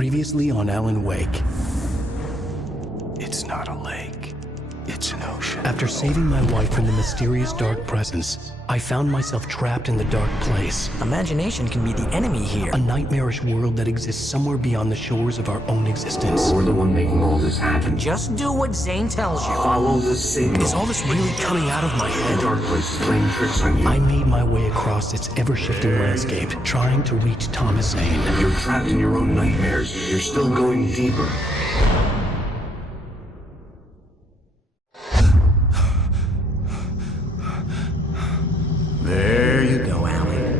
Previously on Alan Wake. It's not a lake. It's an ocean. After saving my wife from the mysterious dark presence, I found myself trapped in the dark place. Imagination can be the enemy here. A nightmarish world that exists somewhere beyond the shores of our own existence. We're the one making all this happen. Just do what Zane tells you. Follow the signal. Is all this really coming out of my The head? dark place is playing tricks on you. I made my way across its ever-shifting landscape, trying to reach Thomas Zane. You're trapped in your own nightmares. You're still going deeper. There you go, Alan.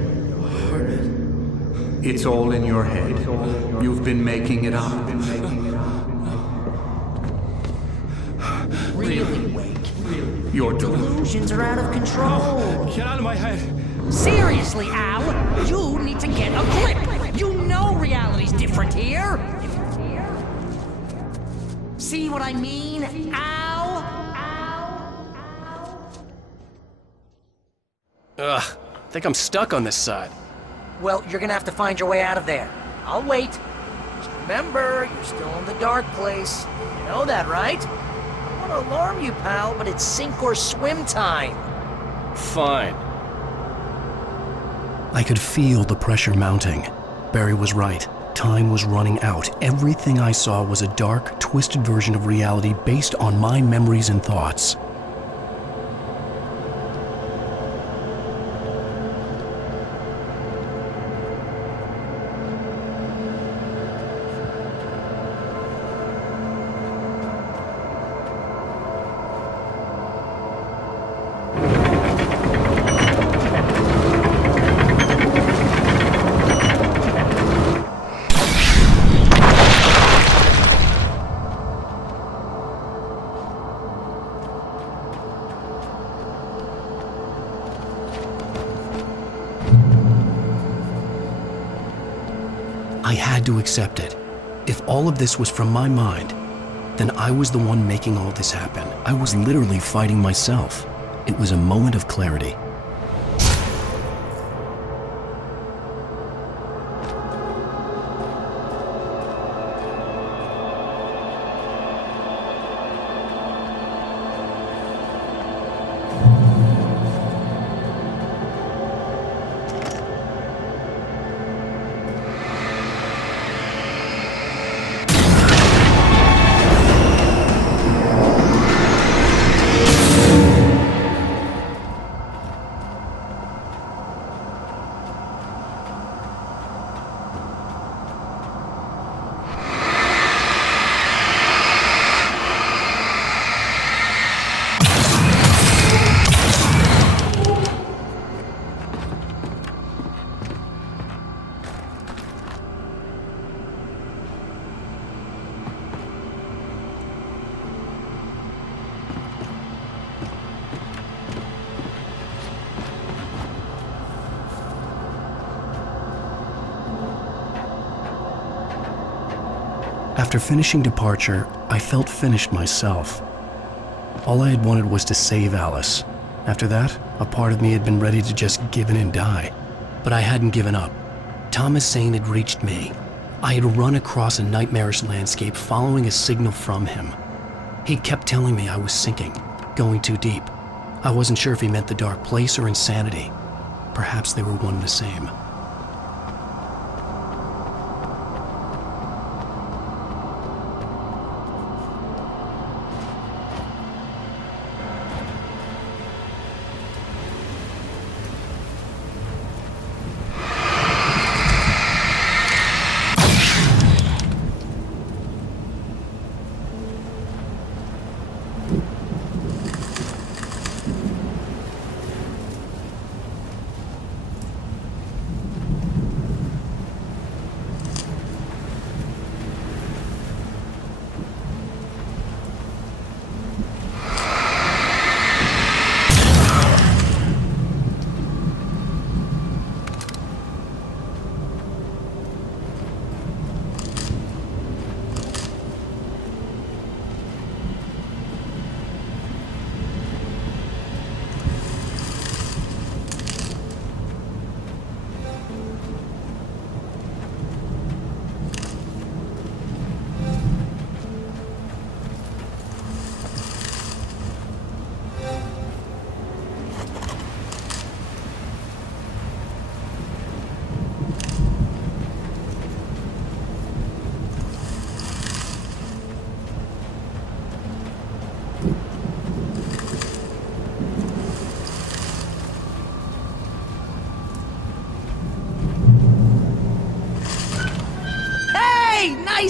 It's all in your head. You've been making it up. Really, Wake. Your Delusions are out of control. Get out of my head. Seriously, Al, you need to get a grip. You know reality's different here. See what I mean, Al? Ugh, I think I'm stuck on this side. Well, you're gonna have to find your way out of there. I'll wait. Just remember, you're still in the dark place. You know that, right? I don't want to alarm you, pal, but it's sink or swim time. Fine. I could feel the pressure mounting. Barry was right. Time was running out. Everything I saw was a dark, twisted version of reality based on my memories and thoughts. I had to accept it. If all of this was from my mind, then I was the one making all this happen. I was literally fighting myself. It was a moment of clarity. After finishing Departure, I felt finished myself. All I had wanted was to save Alice. After that, a part of me had been ready to just give in and die. But I hadn't given up. Thomas Zane had reached me. I had run across a nightmarish landscape following a signal from him. He kept telling me I was sinking, going too deep. I wasn't sure if he meant the dark place or insanity. Perhaps they were one and the same.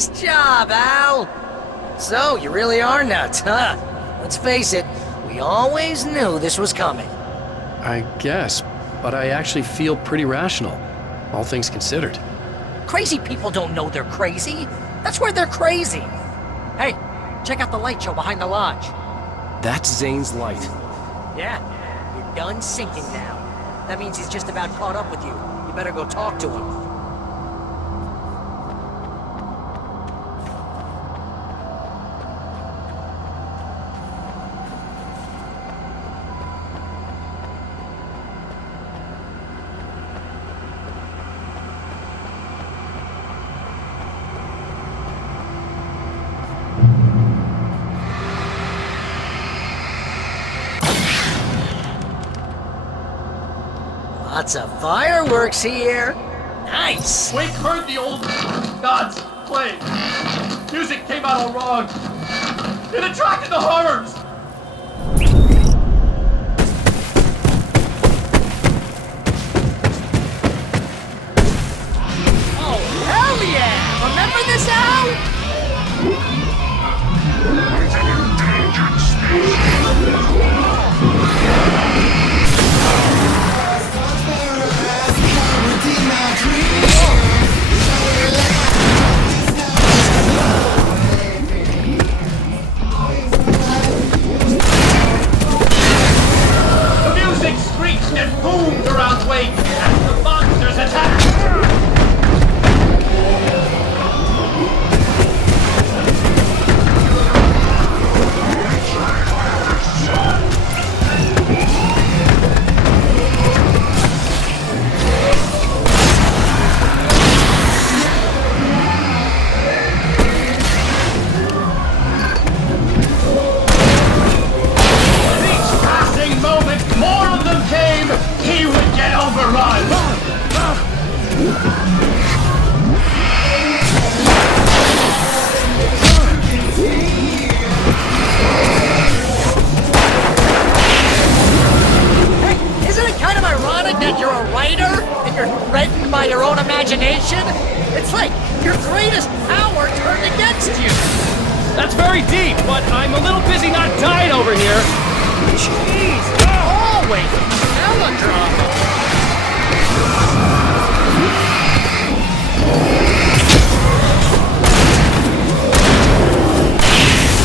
Nice job, Al! So, you really are nuts, huh? Let's face it, we always knew this was coming. I guess, but I actually feel pretty rational, all things considered. Crazy people don't know they're crazy. That's where they're crazy. Hey, check out the light show behind the lodge. That's Zane's light. Yeah, you're done sinking now. That means he's just about caught up with you. You better go talk to him. Lots of fireworks here. Nice. Wake heard the old gods play. Music came out all wrong. It attracted the horrors. Oh, hell yeah! Remember this, Al? The music screeched and boomed around Wake as the monsters attacked. More of them came, he would get overrun! Hey, isn't it kind of ironic that you're a writer and you're threatened by your own imagination? It's like your greatest power turned against you. That's very deep, but I'm a little busy not dying over here. Jeez, always melodrama.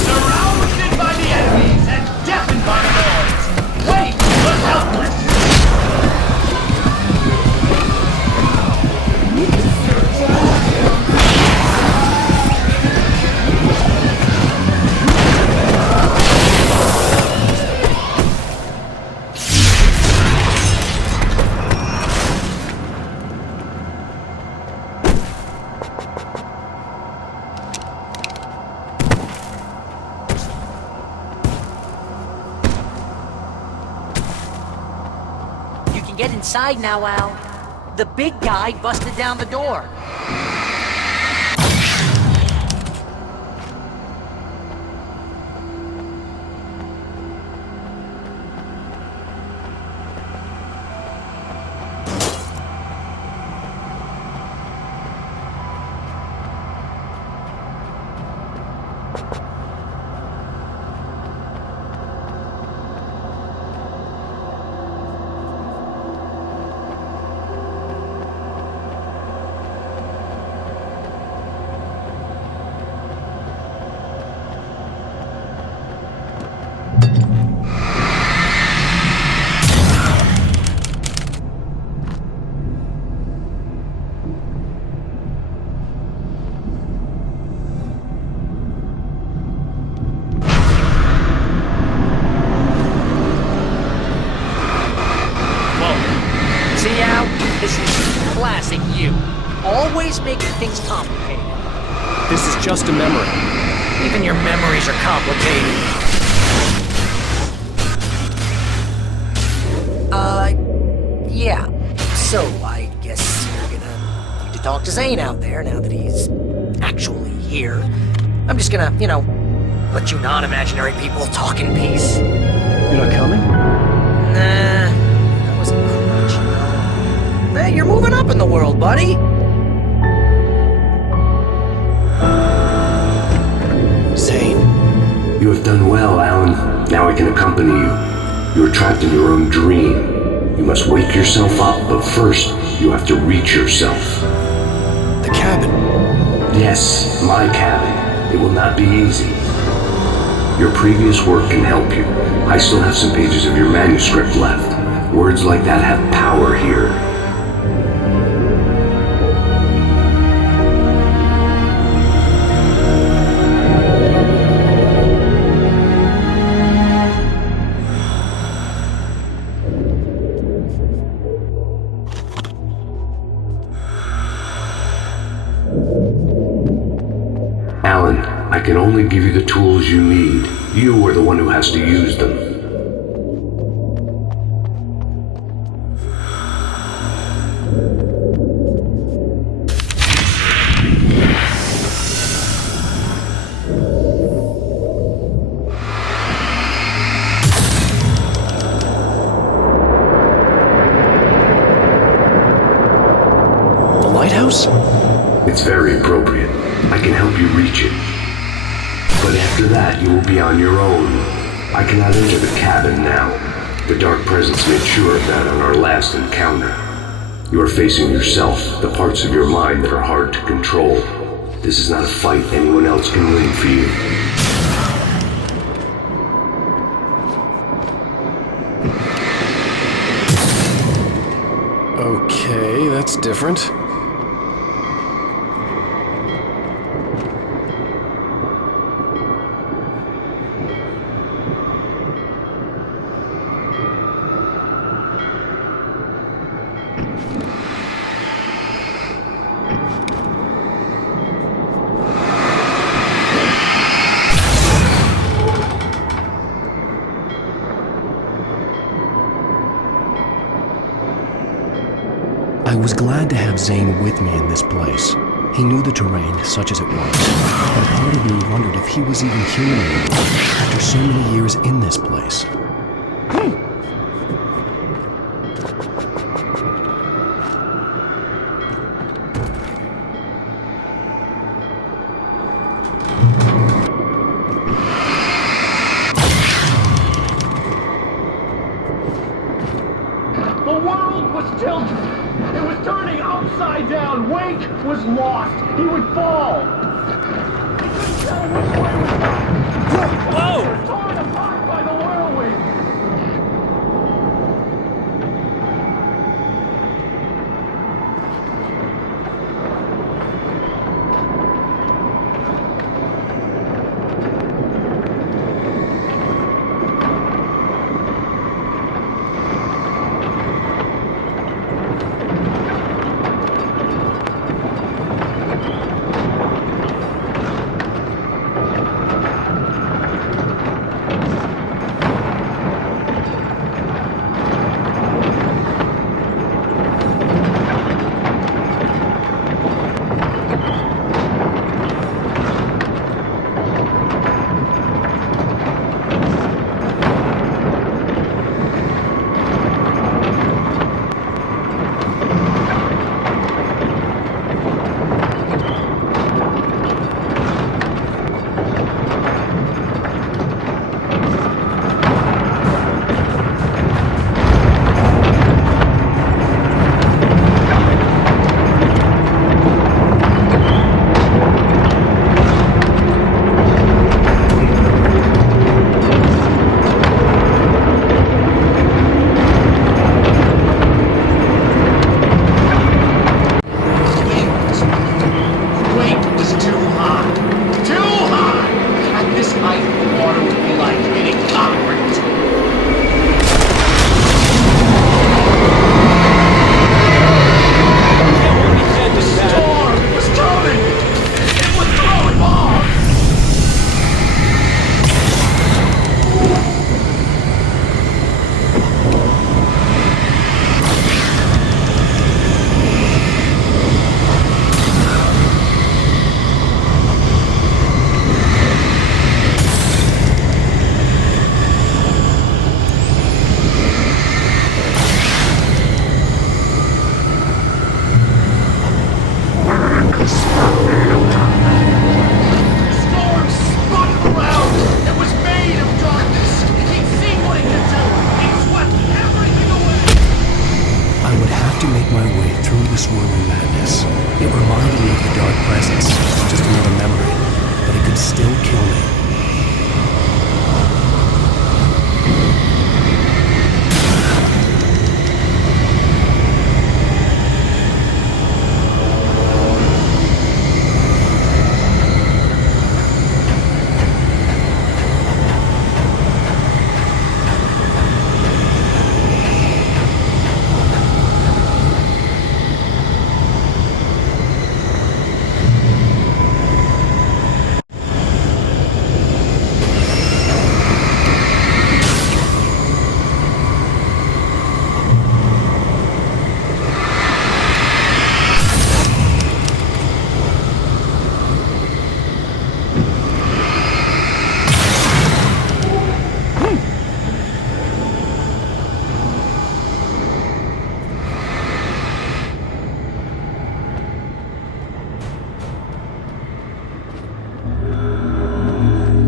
Surrounded by the enemies and deafened by the noise. Wait, was helpless. You can get inside now, Al. The big guy busted down the door. See, Al? This is classic you. Always making things complicated. This is just a memory. Even your memories are complicated. Yeah. So, I guess you're gonna need to talk to Zane out there now that he's actually here. I'm just gonna, let you non-imaginary people talk in peace. You're not coming? Nah, that was a crutch. Hey, you're moving up in the world, buddy. You have done well, Alan. Now I can accompany you. You are trapped in your own dream. You must wake yourself up, but first, you have to reach yourself. The cabin. Yes, my cabin. It will not be easy. Your previous work can help you. I still have some pages of your manuscript left. Words like that have power here. Alan, I can only give you the tools you need. You are the one who has to use them. The lighthouse? It's very appropriate. I can help you reach it. But after that, you will be on your own. I cannot enter the cabin now. The Dark Presence made sure of that on our last encounter. You are facing yourself, the parts of your mind that are hard to control. This is not a fight anyone else can win for you. Okay, that's different. I was glad to have Zane with me in this place. He knew the terrain, such as it was, but a part of me wondered if he was even human anymore after so many years in this place. The world was tilted. It was turning upside down. Wake was lost. He would fall. He couldn't tell which way was up. Whoa! He was torn apart by the whirlwind. swirling madness. It reminded me of the dark presence, just another memory, but it could still kill me.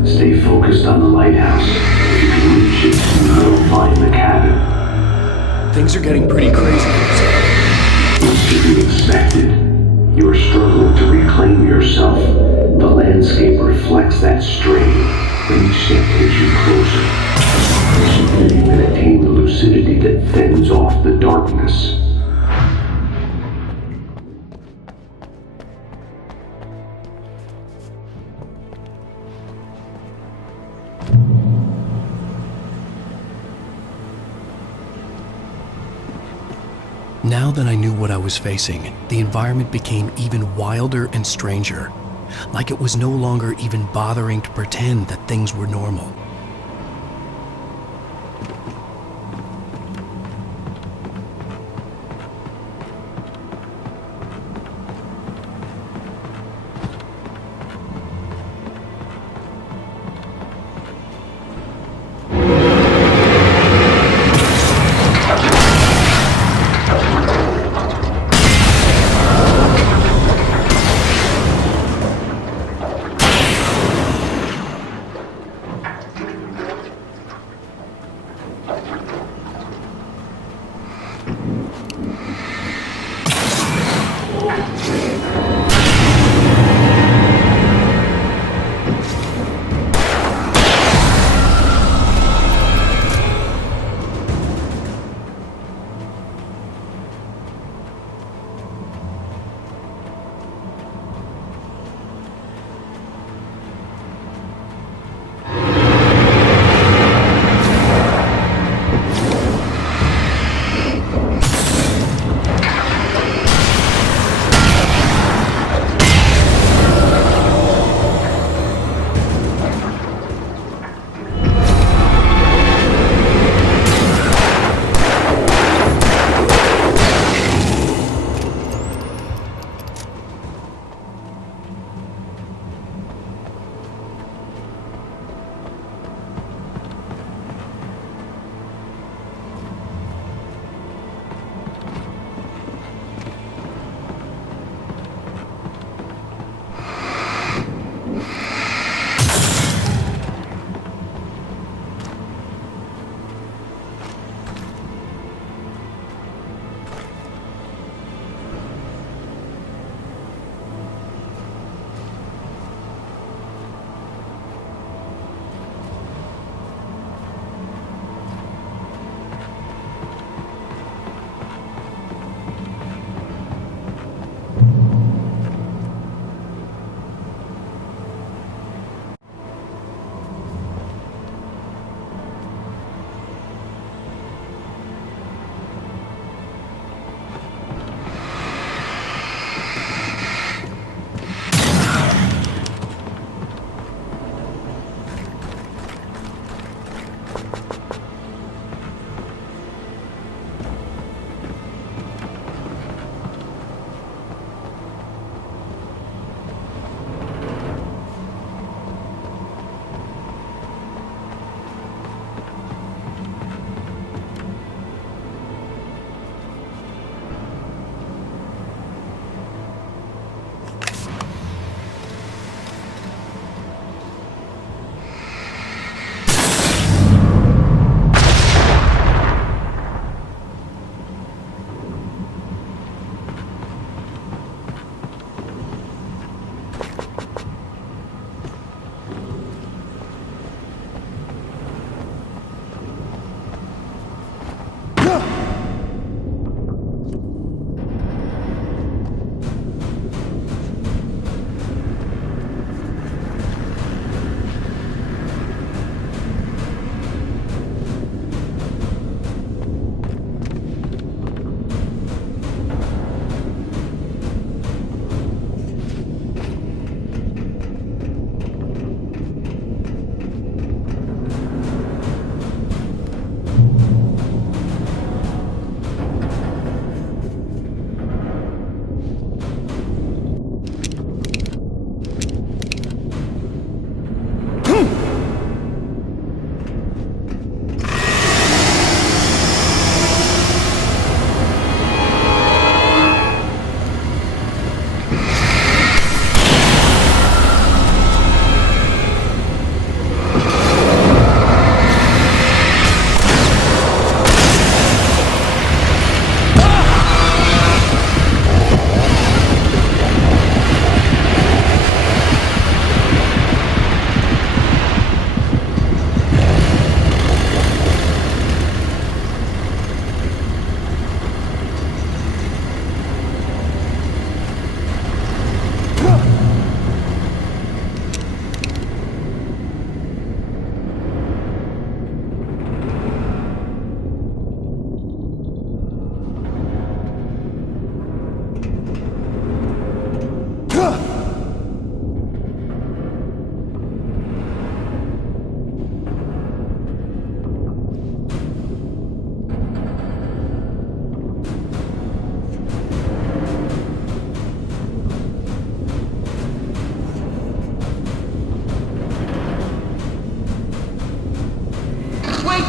Stay focused on the lighthouse. If you can reach it, you will find the cabin. Things are getting pretty crazy. It's to be expected. You are struggling to reclaim yourself. The landscape reflects that strain, but each step takes you closer. Soon you can attain the lucidity that fends off the darkness. Now that I knew what I was facing, the environment became even wilder and stranger, like it was no longer even bothering to pretend that things were normal.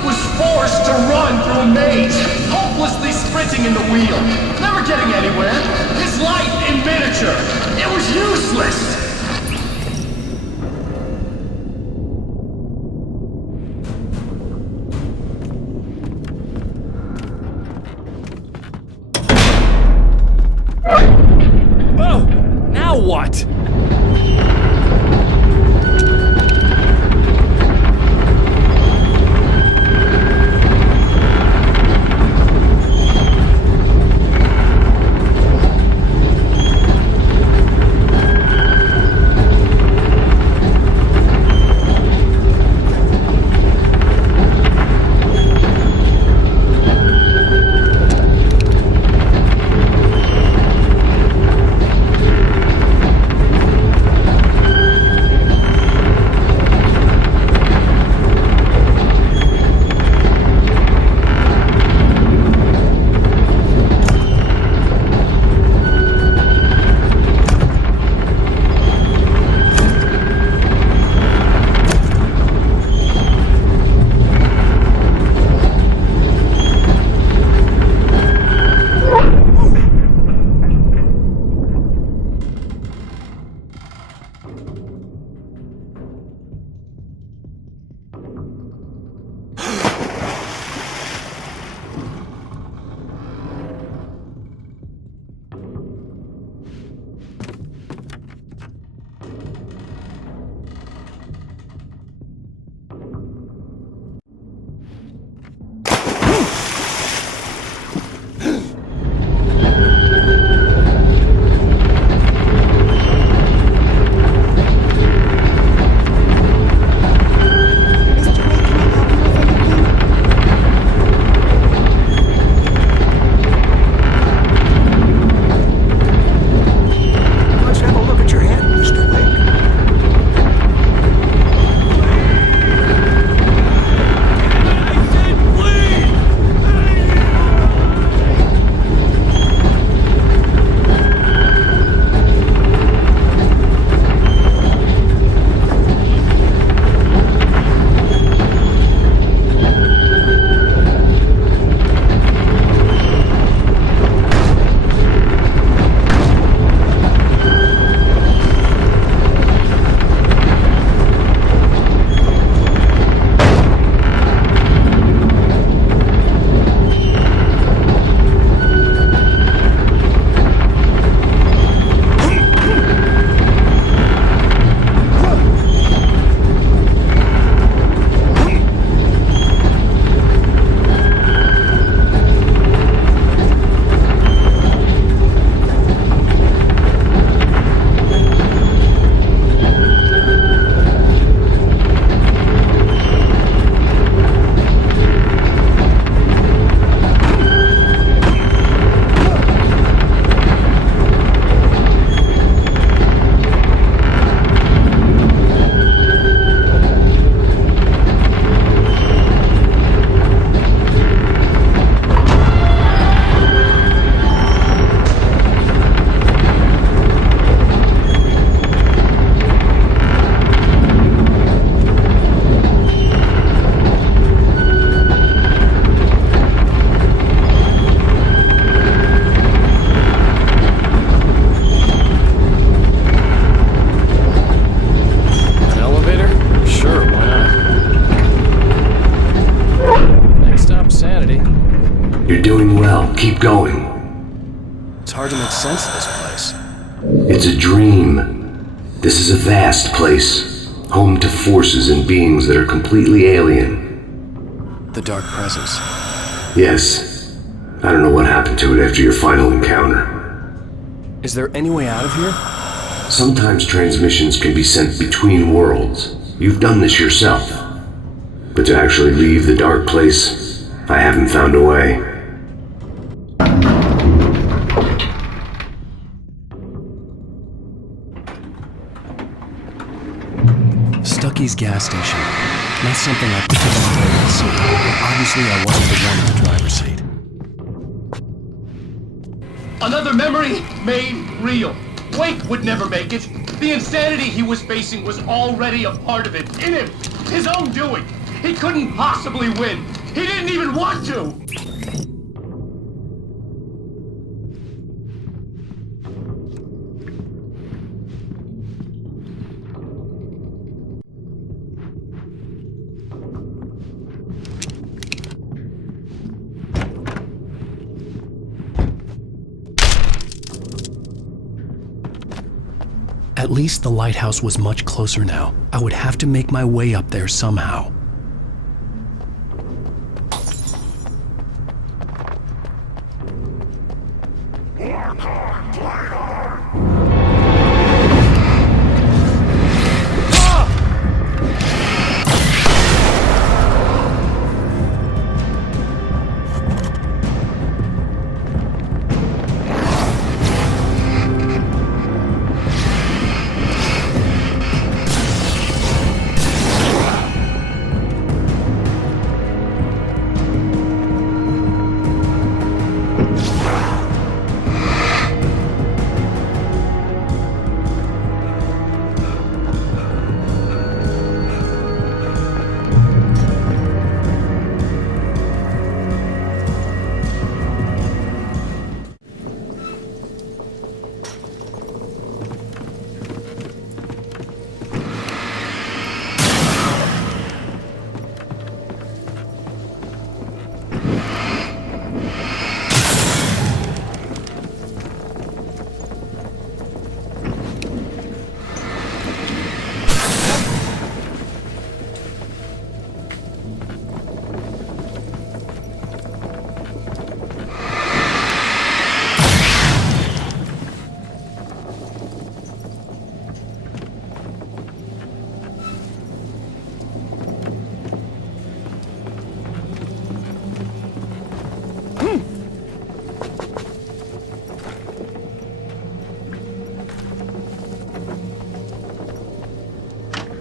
was forced to run through a maze, hopelessly sprinting in the wheel, never getting anywhere. His life in miniature. It was useless. Oh! Now what? You're doing well. Keep going. It's hard to make sense of this place. It's a dream. This is a vast place, home to forces and beings that are completely alien. The Dark Presence. Yes. I don't know what happened to it after your final encounter. Is there any way out of here? Sometimes transmissions can be sent between worlds. You've done this yourself. But to actually leave the dark place, I haven't found a way. Stucky's gas station. Not something I picked up on the way to the scene, but obviously I wasn't the one in the driver's seat. Another memory made real. Wake would never make it. The insanity he was facing was already a part of it, in him, his own doing. He couldn't possibly win. He didn't even want to. At least the lighthouse was much closer now. I would have to make my way up there somehow.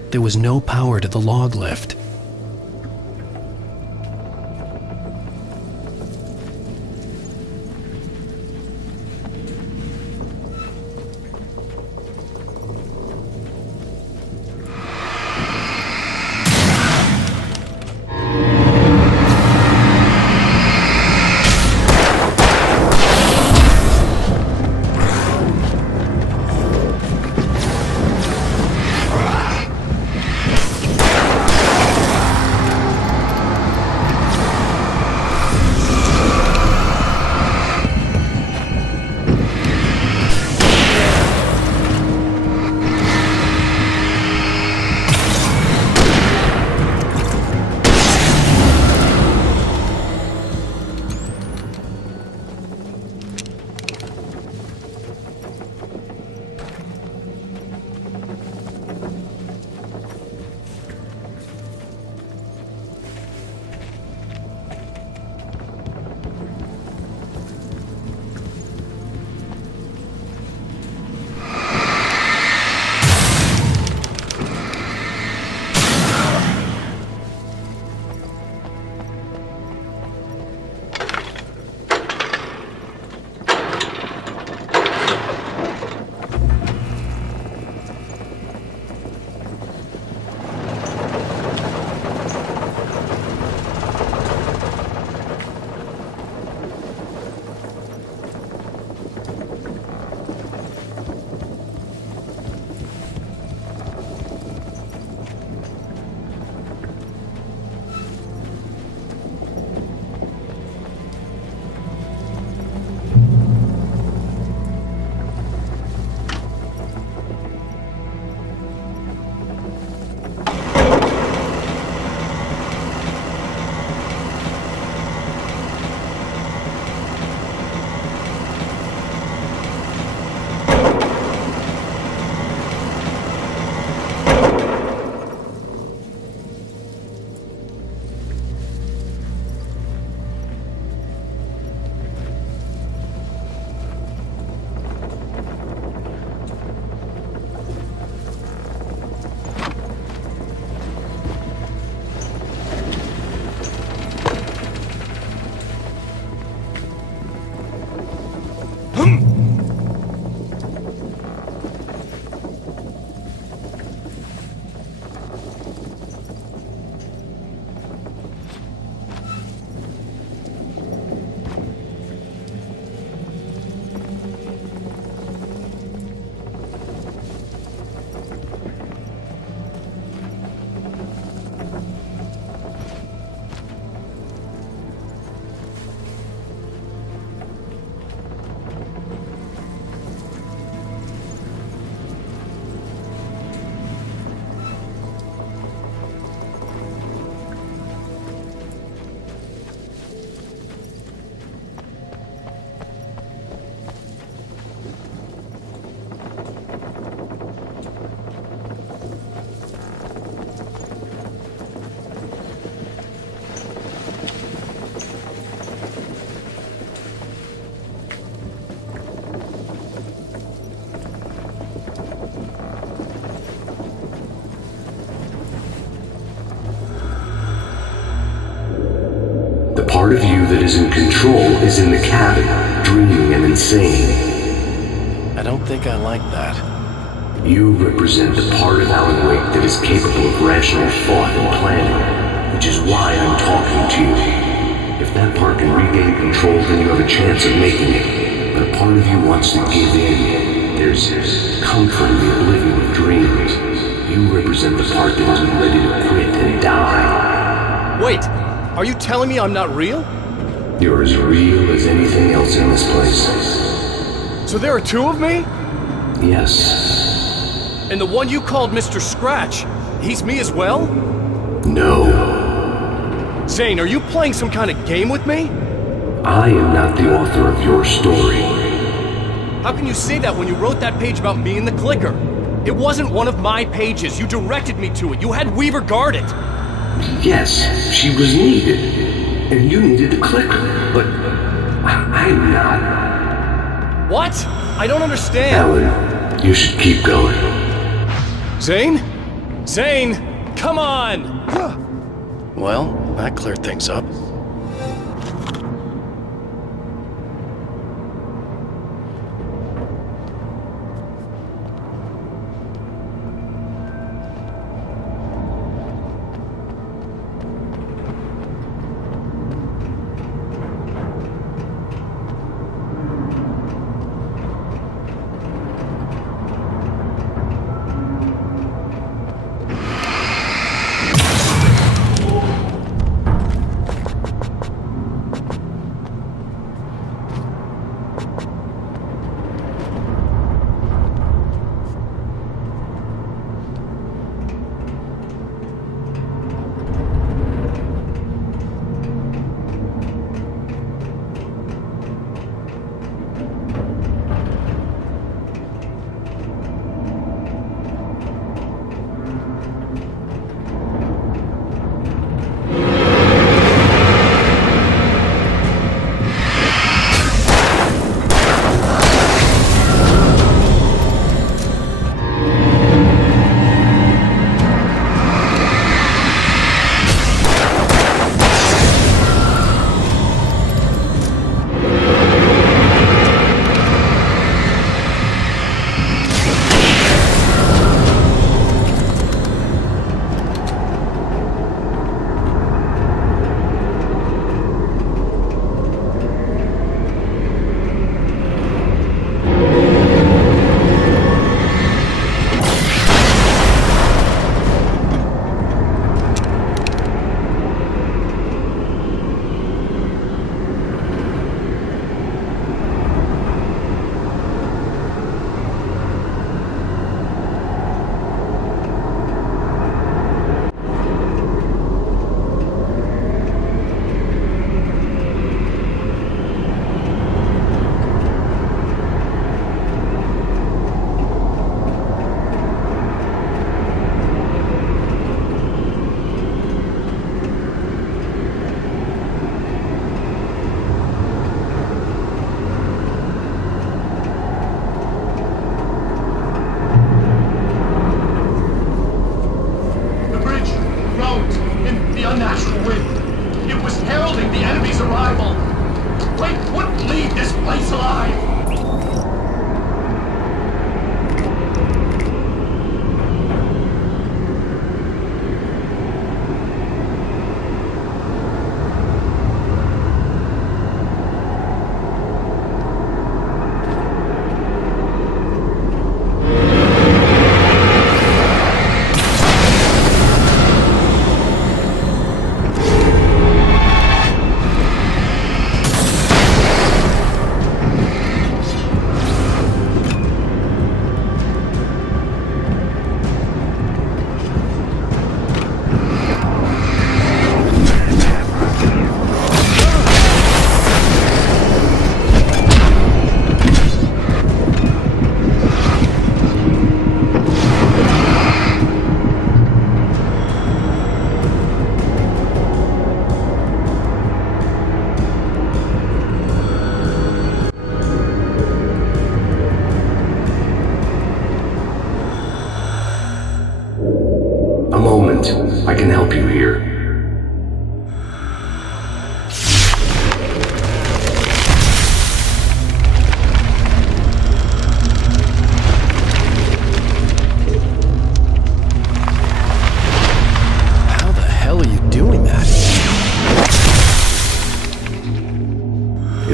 There was no power to the log lift. The part of you that is in control is in the cabin, dreaming and insane. I don't think I like that. You represent the part of Alan Wake that is capable of rational thought and planning, which is why I'm talking to you. If that part can regain control, then you have a chance of making it. But a part of you wants to give in. There's comfort in the oblivion of dreams. You represent the part that isn't ready to quit and die. Wait, are you telling me I'm not real? You're as real as anything else in this place. So there are two of me? Yes. And the one you called Mr. Scratch, he's me as well? No. Zane, are you playing some kind of game with me? I am not the author of your story. How can you say that when you wrote that page about me and the clicker? It wasn't one of my pages. You directed me to it. You had Weaver guard it. Yes, she was needed. And you needed the clicker. But I'm not. What? I don't understand. Alan, you should keep going. Zane? Zane, come on! Well, that cleared things up.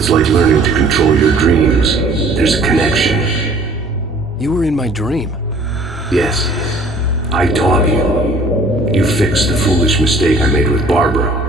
It's like learning to control your dreams. There's a connection. You were in my dream. Yes, I taught you. You fixed the foolish mistake I made with Barbara.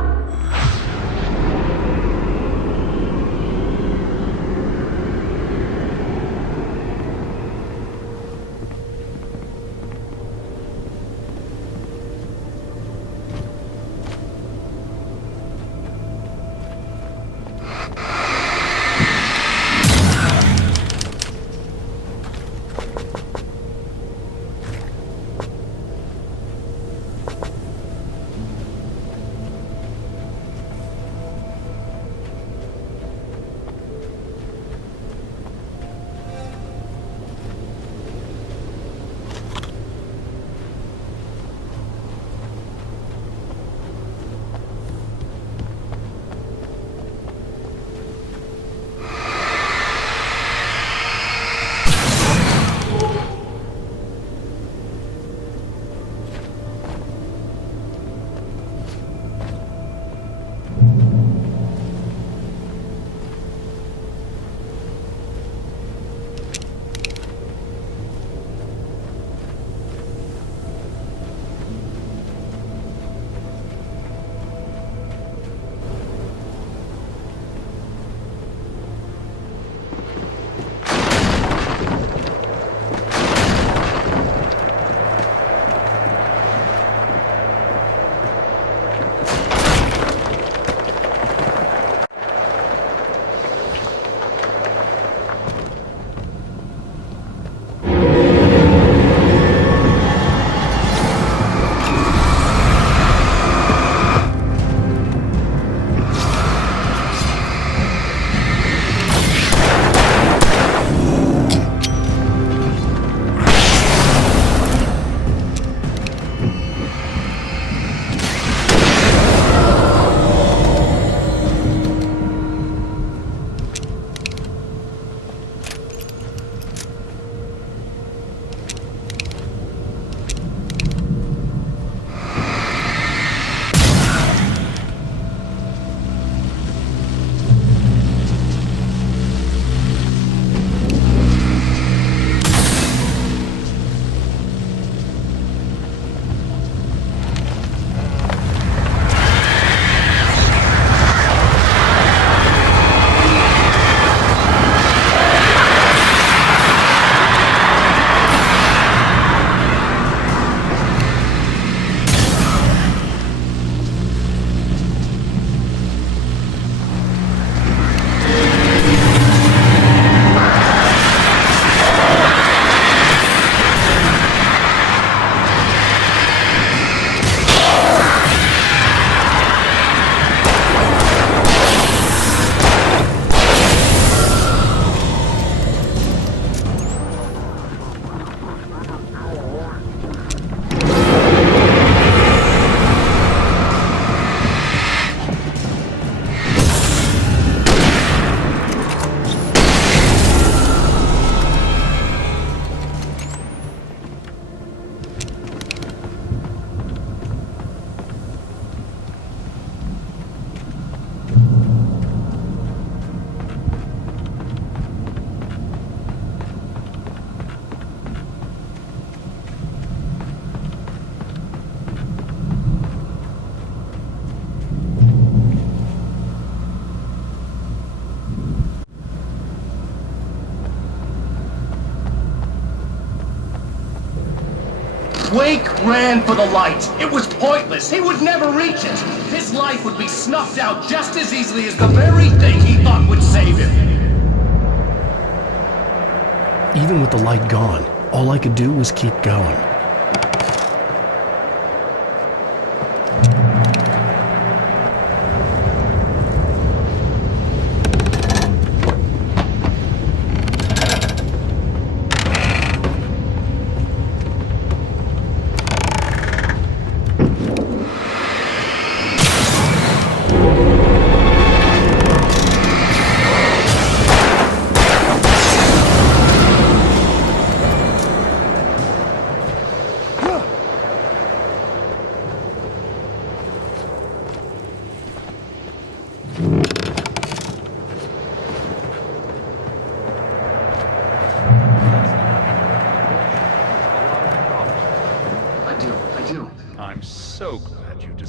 Wake ran for the light. It was pointless. He would never reach it. His life would be snuffed out just as easily as the very thing he thought would save him. Even with the light gone, all I could do was keep going.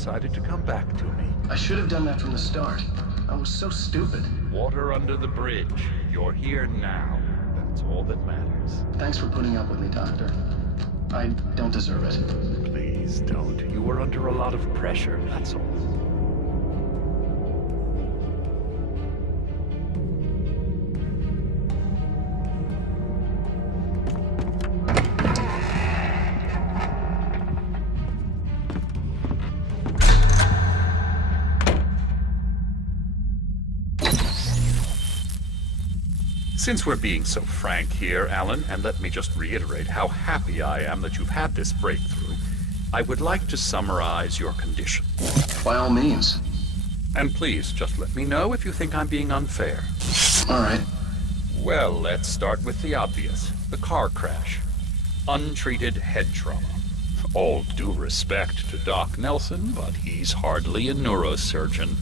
decided to come back to me. I should have done that from the start. I was so stupid. Water under the bridge. You're here now. That's all that matters. Thanks for putting up with me, Doctor. I don't deserve it. Please don't. You were under a lot of pressure, that's all. Since we're being so frank here, Alan, and let me just reiterate how happy I am that you've had this breakthrough, I would like to summarize your condition. By all means. And please, just let me know if you think I'm being unfair. All right. Well, let's start with the obvious. The car crash. Untreated head trauma. All due respect to Doc Nelson, but he's hardly a neurosurgeon.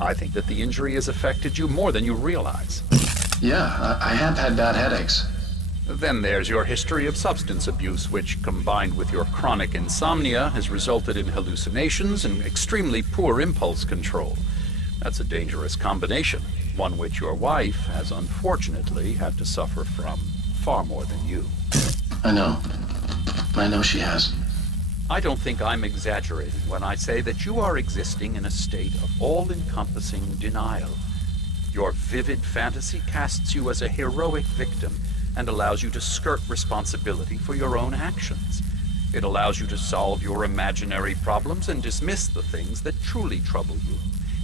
I think that the injury has affected you more than you realize. Yeah, I have had bad headaches. Then there's your history of substance abuse, which, combined with your chronic insomnia, has resulted in hallucinations and extremely poor impulse control. That's a dangerous combination, one which your wife has unfortunately had to suffer from far more than you. I know. I know she has. I don't think I'm exaggerating when I say that you are existing in a state of all-encompassing denial. Your vivid fantasy casts you as a heroic victim and allows you to skirt responsibility for your own actions. It allows you to solve your imaginary problems and dismiss the things that truly trouble you.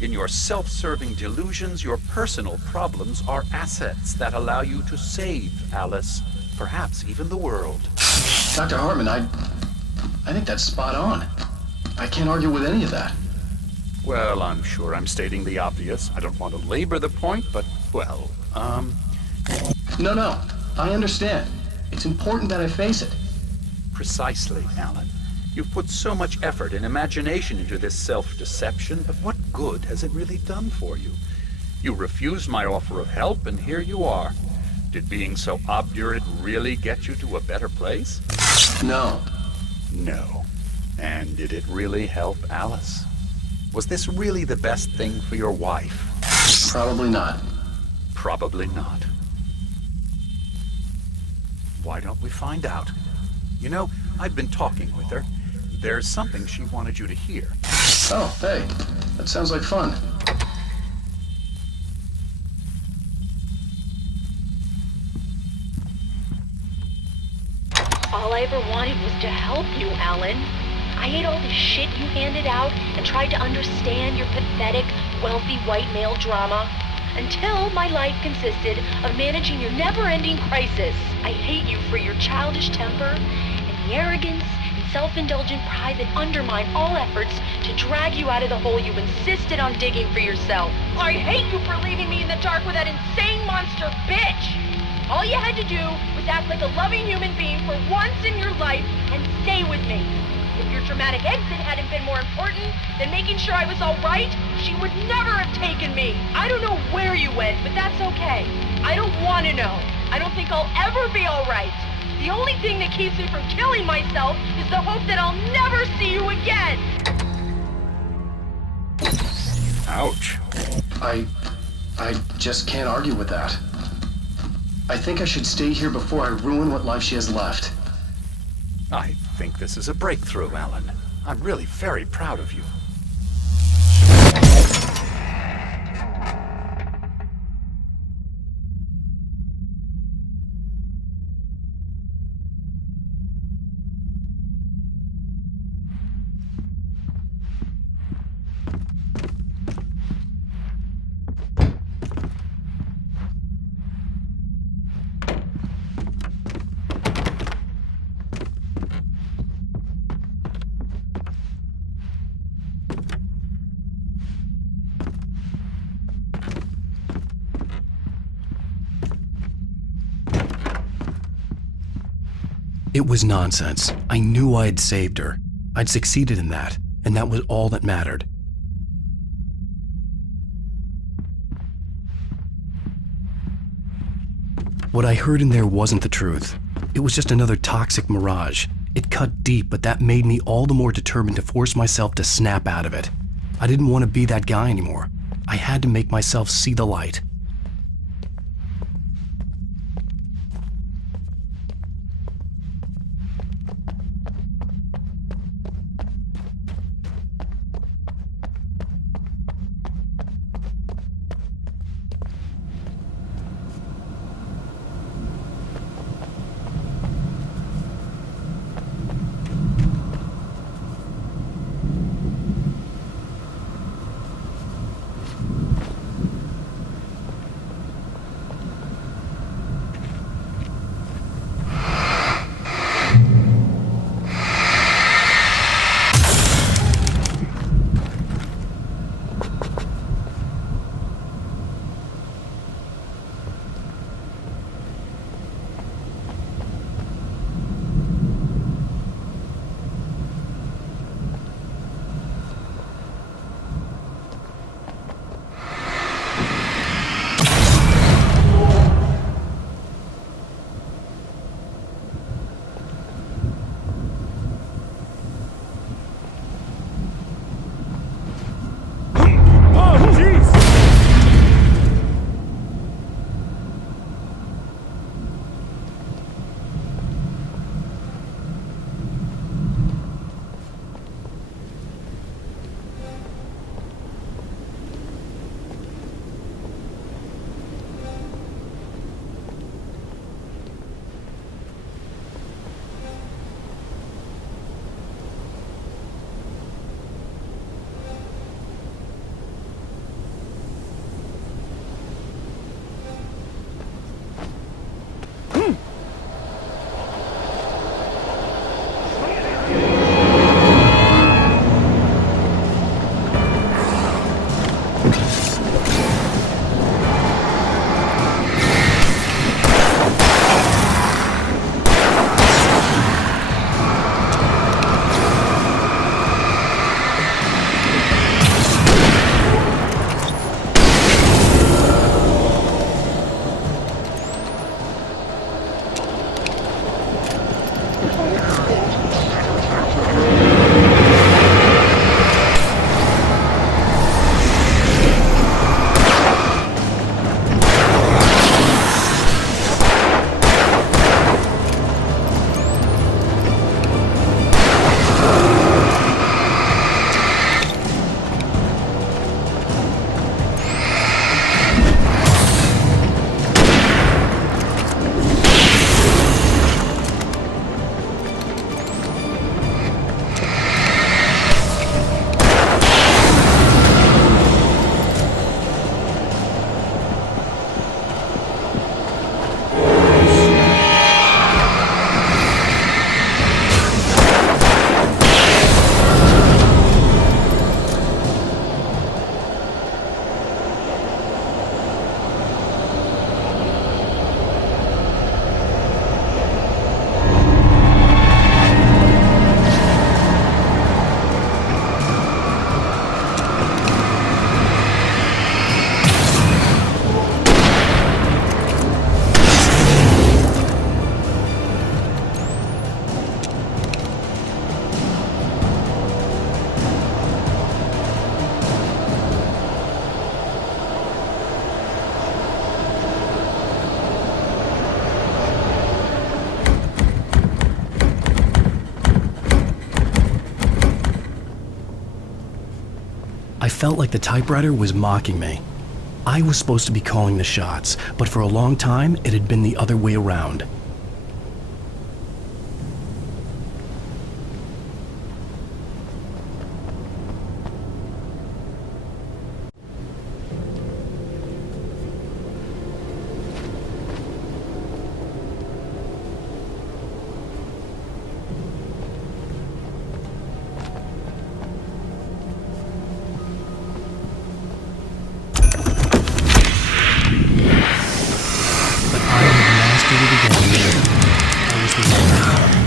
In your self-serving delusions, your personal problems are assets that allow you to save Alice, perhaps even the world. Dr. Hartman, I think that's spot on. I can't argue with any of that. Well, I'm sure I'm stating the obvious. I don't want to labor the point, but, well, No, I understand. It's important that I face it. Precisely, Alan. You've put so much effort and imagination into this self-deception, but what good has it really done for you? You refused my offer of help, and here you are. Did being so obdurate really get you to a better place? No. No. And did it really help Alice? Was this really the best thing for your wife? Probably not. Probably not. Why don't we find out? You know, I've been talking with her. There's something she wanted you to hear. Oh, hey. That sounds like fun. All I ever wanted was to help you, Alan. I ate all the shit you handed out and tried to understand your pathetic, wealthy white male drama until my life consisted of managing your never-ending crisis. I hate you for your childish temper and the arrogance and self-indulgent pride that undermine all efforts to drag you out of the hole you insisted on digging for yourself. I hate you for leaving me in the dark with that insane monster bitch! All you had to do was act like a loving human being for once in your life and stay with me. If your dramatic exit hadn't been more important than making sure I was all right, she would never have taken me. I don't know where you went, but that's okay. I don't want to know. I don't think I'll ever be all right. The only thing that keeps me from killing myself is the hope that I'll never see you again. Ouch. I just can't argue with that. I think I should stay here before I ruin what life she has left. I think this is a breakthrough, Alan. I'm really very proud of you. It was nonsense. I knew I had saved her. I'd succeeded in that, and that was all that mattered. What I heard in there wasn't the truth. It was just another toxic mirage, It cut deep, but that made me all the more determined to force myself to snap out of it. I didn't want to be that guy anymore. I had to make myself see the light. I felt like the typewriter was mocking me. I was supposed to be calling the shots, but for a long time, it had been the other way around.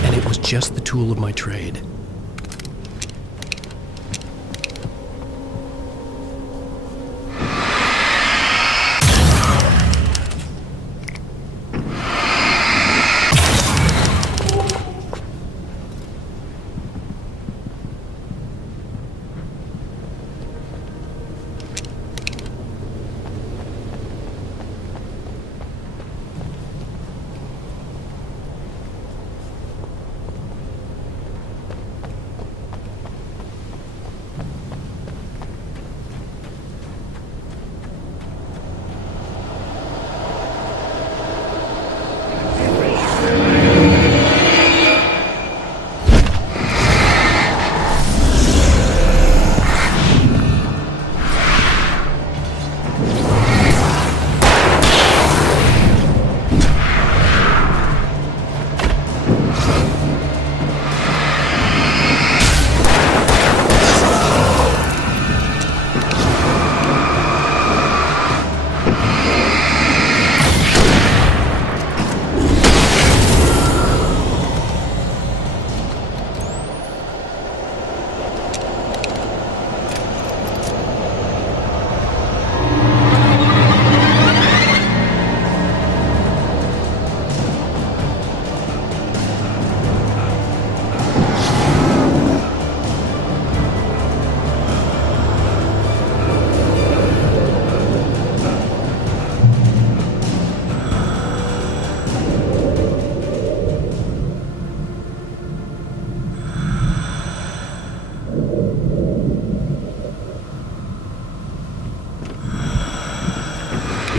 And it was just the tool of my trade.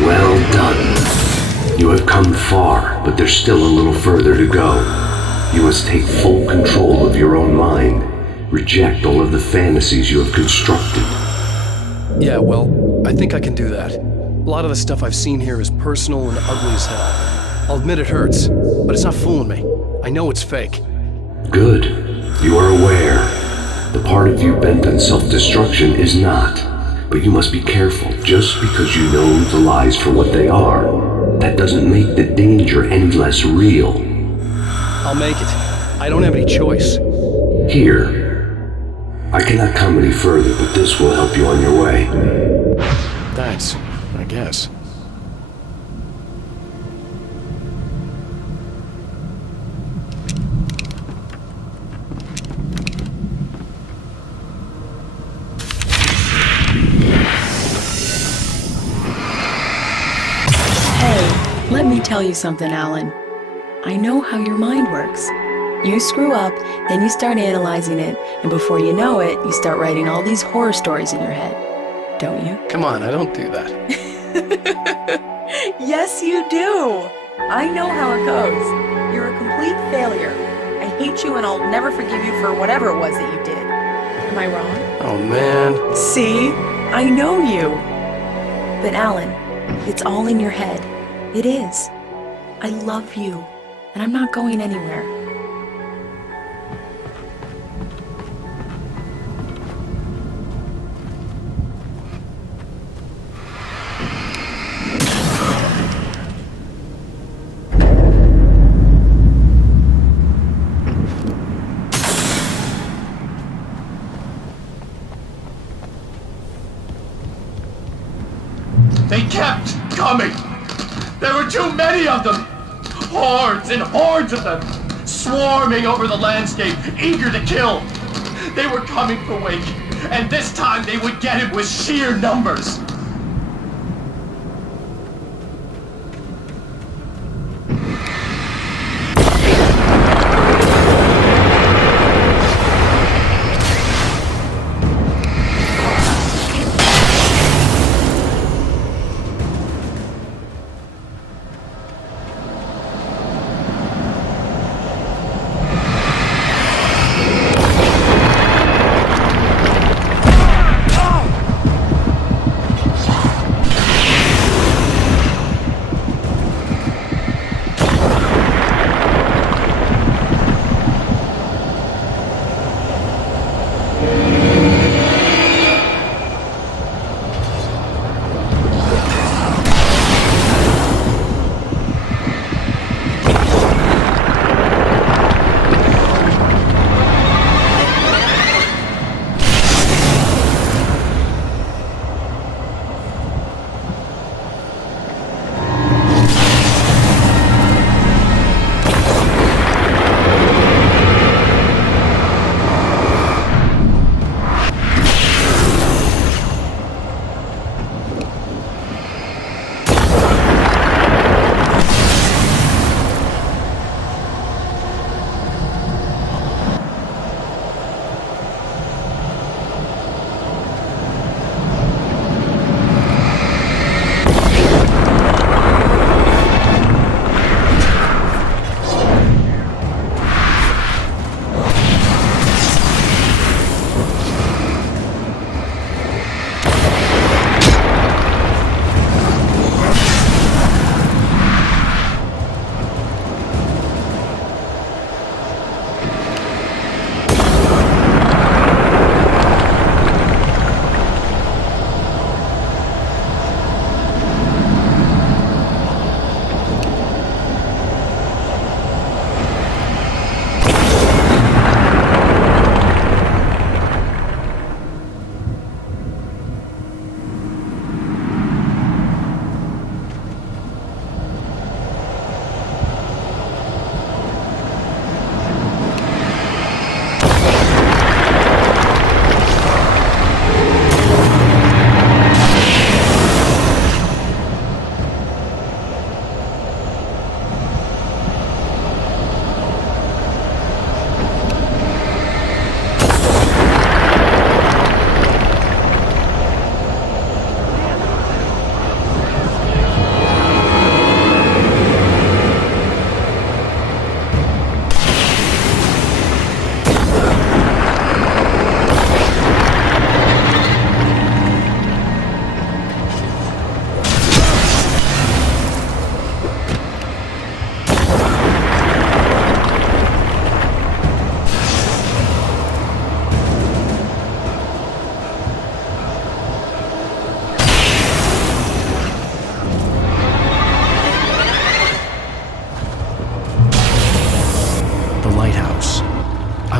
Well done. You have come far, but there's still a little further to go. You must take full control of your own mind. Reject all of the fantasies you have constructed. Yeah, well, I think I can do that. A lot of the stuff I've seen here is personal and ugly as hell. I'll admit it hurts, but it's not fooling me. I know it's fake. Good. You are aware. The part of you bent on self-destruction is not. But you must be careful. Just because you know the lies for what they are, that doesn't make the danger any less real. I'll make it. I don't have any choice. Here. I cannot come any further, but this will help you on your way. Thanks, I guess. Let me tell you something, Alan. I know how your mind works. You screw up, then you start analyzing it, and before you know it, you start writing all these horror stories in your head. Don't you? Come on, I don't do that. Yes, you do. I know how it goes. You're a complete failure. I hate you and I'll never forgive you for whatever it was that you did. Am I wrong? Oh, man. See? I know you. But Alan, it's all in your head. It is. I love you, and I'm not going anywhere. They kept coming. There were too many of them! Hordes and hordes of them! Swarming over the landscape, eager to kill! They were coming for Wake, and this time they would get him with sheer numbers!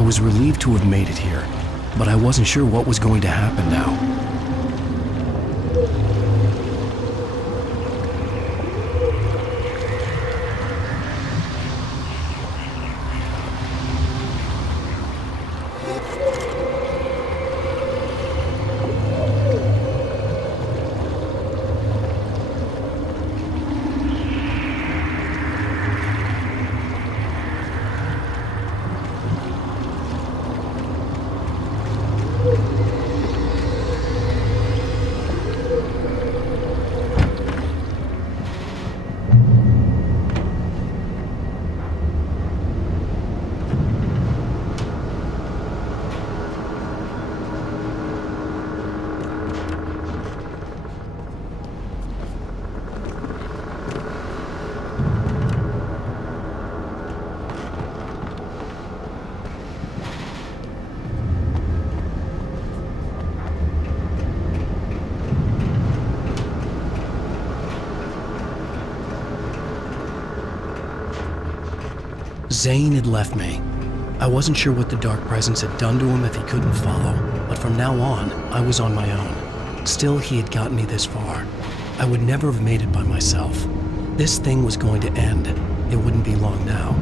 was relieved to have made it here, but I wasn't sure what was going to happen now. Zane had left me. I wasn't sure what the Dark Presence had done to him if he couldn't follow, but from now on, I was on my own. Still, he had gotten me this far. I would never have made it by myself. This thing was going to end. It wouldn't be long now.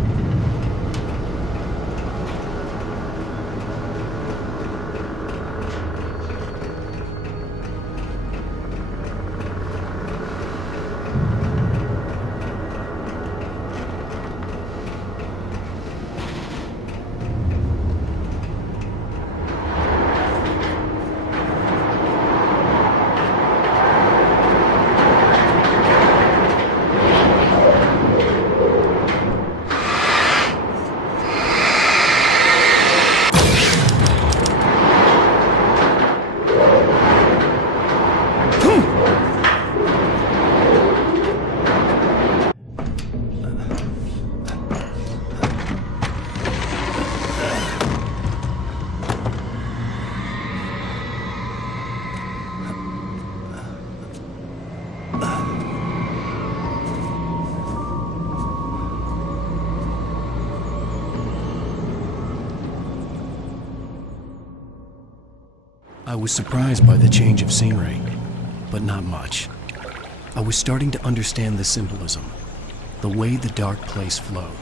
I was surprised by the change of scenery, but not much. I was starting to understand the symbolism, the way the dark place flowed.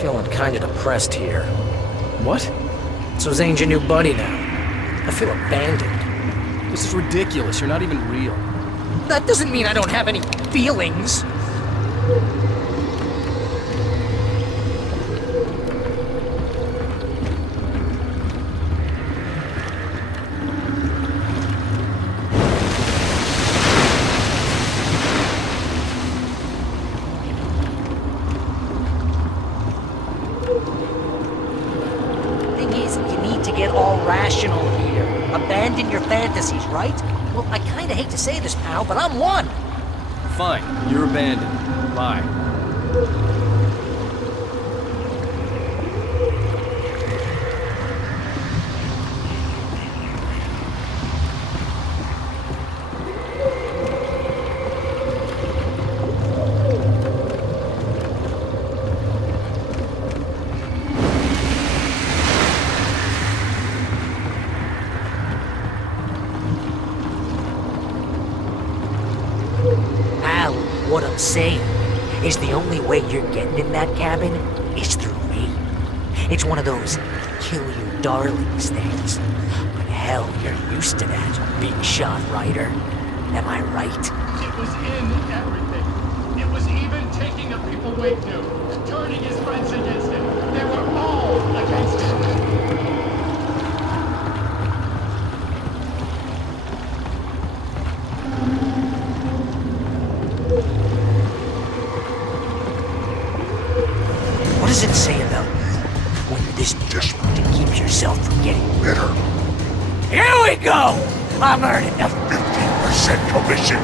Feeling kinda depressed here. What? So Zane's your new buddy now. I feel abandoned. This is ridiculous. You're not even real. That doesn't mean I don't have any feelings. fantasies, right? Well, I kinda hate to say this, pal, but I'm one. Fine, you're abandoned. Bye. Al, what I'm saying is the only way you're getting in that cabin is through me. It's one of those kill your darlings things. But hell, you're used to that, big shot writer. Am I right? It was in everything. It was even taking a people Wake knew, turning his friends against him. They were all against him. What does it say about you when you're this desperate to keep yourself from getting bitter? Here we go! I'm earning a 15% commission.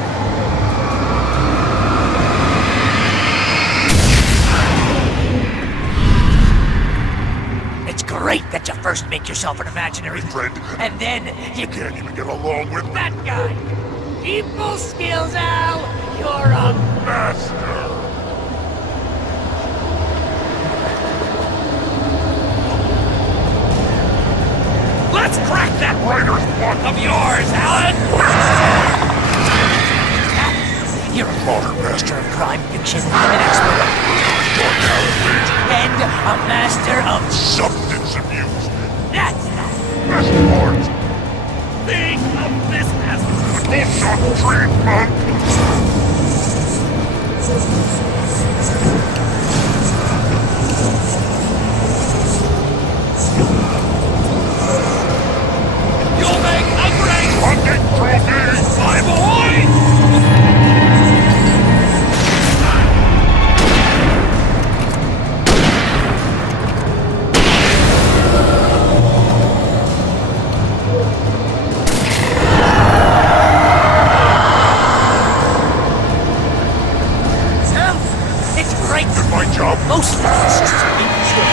It's great that you first make yourself an imaginary friend, and then you can't even get along with that guy. People skills, Al! You're a master! Let's crack that writer's block of yours, Alan! You're a modern master of crime fiction, an expert and a master of substance abuse. That's the best part. Think of this as bullshot treatment. You'll make a great hunting trophy, my boy! It's great. Did my job. Most of this is to make sure.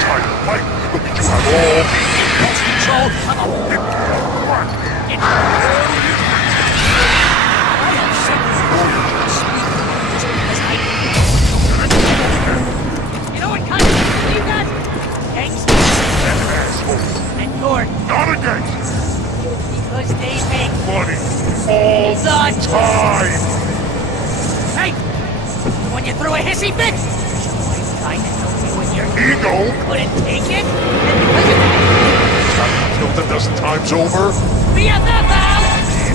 Try to fight, but you have all the control of a big crack. I am simply you know what kind of people you got? Gangsters. An asshole. And you're not a gangster. Because they make money all the time. Hey! When you threw a hissy fit? I know you and your ego couldn't take it, and because of that, killed a dozen times over. BFF, Al!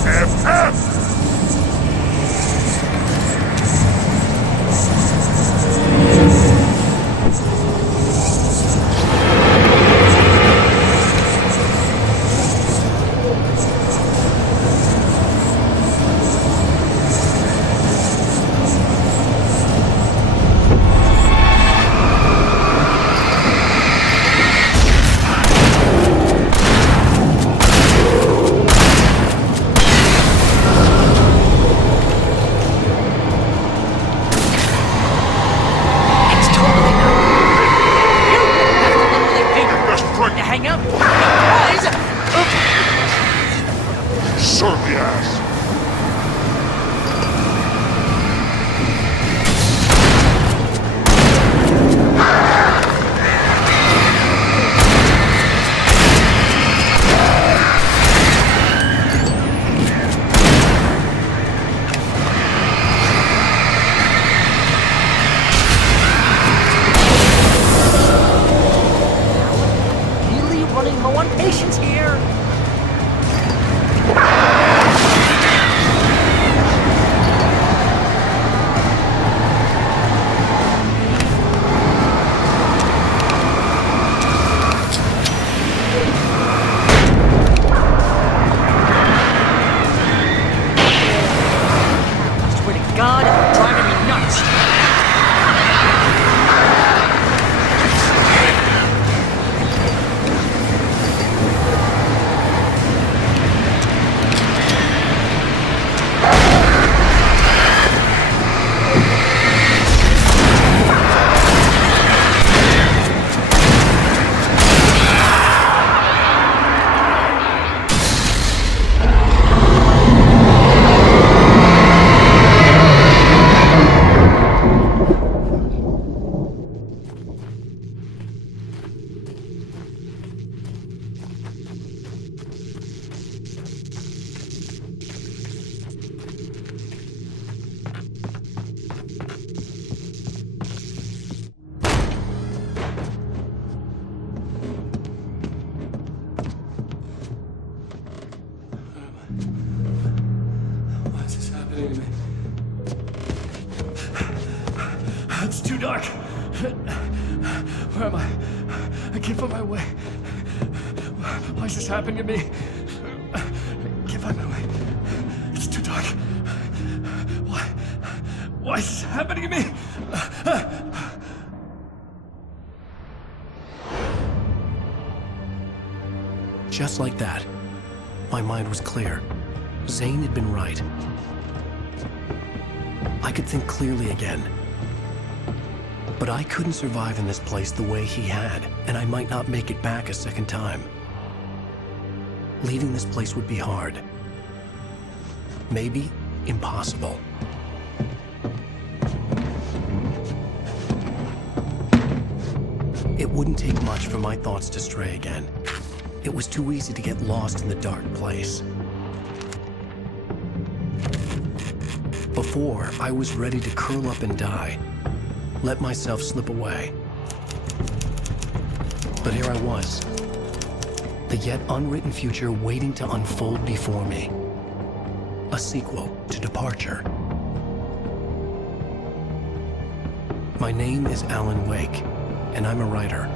BFF! Why is this happening to me? It's too dark. Where am I? I can't find my way. Why is this happening to me? I can't find my way. It's too dark. Why is this happening to me? Just like that, my mind was clear. Zane had been right. I could think clearly again. But I couldn't survive in this place the way he had, and I might not make it back a second time. Leaving this place would be hard. Maybe impossible. It wouldn't take much for my thoughts to stray again. It was too easy to get lost in the dark place. Before, I was ready to curl up and die. Let myself slip away. But here I was. The yet unwritten future waiting to unfold before me. A sequel to Departure. My name is Alan Wake, and I'm a writer.